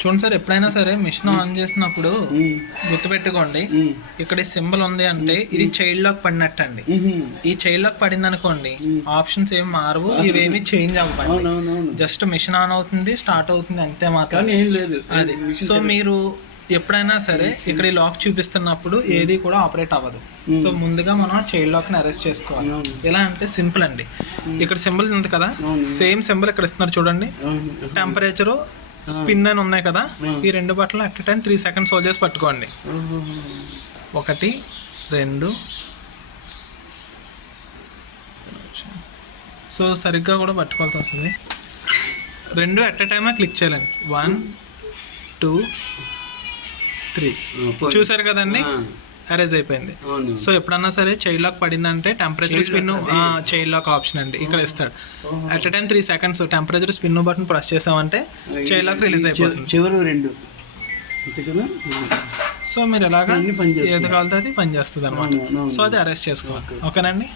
చూడండి సార్, ఎప్పుడైనా సరే మిషన్ ఆన్ చేసినప్పుడు గుర్తుపెట్టుకోండి, ఇక్కడ ఈ సింబల్ ఉంది అంటే ఇది చైల్డ్ లాక్ పడినట్టు అండి. ఈ చైల్డ్ లాక్ పడింది అనుకోండి, ఆప్షన్స్ ఏమి మారవు, ఇవేమి చేంజ్ అవ్వండి. జస్ట్ మిషన్ ఆన్ అవుతుంది, స్టార్ట్ అవుతుంది అంతే మాత్రం, ఏం లేదు అది. సో మీరు ఎప్పుడైనా సరే ఇక్కడ ఈ లాక్ చూపిస్తున్నప్పుడు ఏది కూడా ఆపరేట్ అవ్వదు. సో ముందుగా మనం చైల్డ్ లాక్ని అరెస్ట్ చేసుకోవాలి. ఎలా అంటే సింపుల్ అండి, ఇక్కడ సింబల్ ఉంది కదా, సేమ్ సింబల్ ఇక్కడ ఇస్తున్నారు చూడండి. టెంపరేచరు, స్పిన్ అని ఉన్నాయి కదా, ఈ రెండు బట్టలు అట్ టైం 3 seconds హోల్డ్ చేసి పట్టుకోండి. 1 2. సో సరిగ్గా కూడా పట్టుకోవాల్సి వస్తుంది. 2 అట్ ఎ టైమే క్లిక్ చేయాలండి. 1 2 3. చూసారు కదండి, అరేజ్ అయిపోయింది. సో ఎప్పుడన్నా సరే చైల్డ్ లాక్ పడిందంటే temperature spin child lock option అండి ఇక్కడ ఇస్తాడు. At a time 3 seconds temperature spin button press చేసామంటే చైల్డ్ లాక్ రిలీజ్ అయిపోతుంది. చివరి 2. సో మీరు ఎలాగా ఏది కావాలితే అది పనిచేస్తుంది అనమాట. సో అది అరెస్ట్ చేసుకోవాలి. ఓకేనండి.